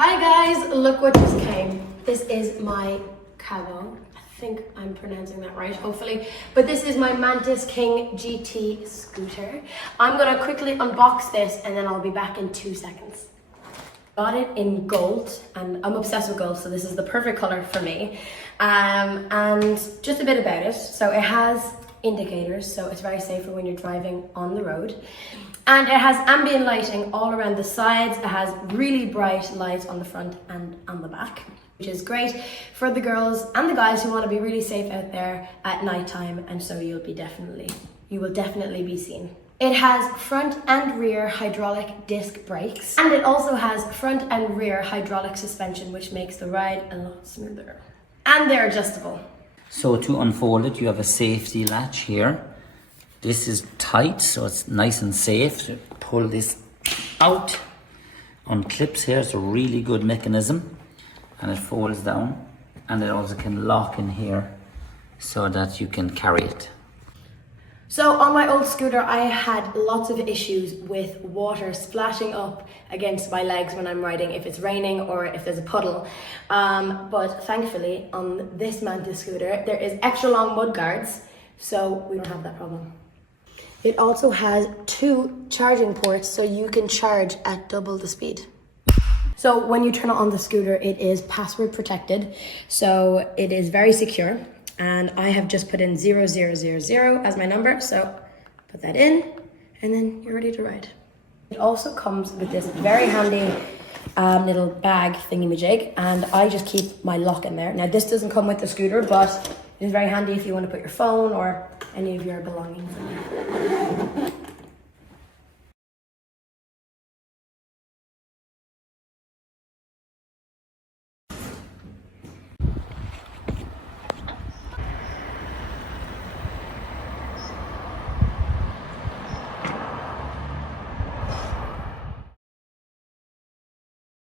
Hi guys, look what just came. This is my Kaabo. I think I'm pronouncing that right, hopefully. But this is my Mantis King GT scooter. I'm gonna quickly unbox this and then I'll be back in 2 seconds. Got it in gold, and I'm obsessed with gold, so this is the perfect color for me. And just a bit about it. So it has indicators, so it's very safe for when you're driving on the road. And it has ambient lighting all around the sides. It has really bright lights on the front and on the back, which is great for the girls and the guys who want to be really safe out there at nighttime, and so you will definitely be seen. It has front and rear hydraulic disc brakes, and it also has front and rear hydraulic suspension, which makes the ride a lot smoother. And they're adjustable. So to unfold it, you have a safety latch here. This is tight, so it's nice and safe to pull this out on clips here. It's a really good mechanism, and it folds down, and it also can lock in here so that you can carry it. So on my old scooter, I had lots of issues with water splashing up against my legs when I'm riding, if it's raining or if there's a puddle. But thankfully on this Mantis scooter, there is extra long mud guards, so we don't have that problem. It also has 2 charging ports, so you can charge at double the speed. So when you turn it on the scooter, it is password protected, so it is very secure. And I have just put in 0000 as my number, so put that in, and then you're ready to ride. It also comes with this very handy little bag thingy-majig, and I just keep my lock in there. Now this doesn't come with the scooter, but it is very handy if you want to put your phone or any of your belongings in there.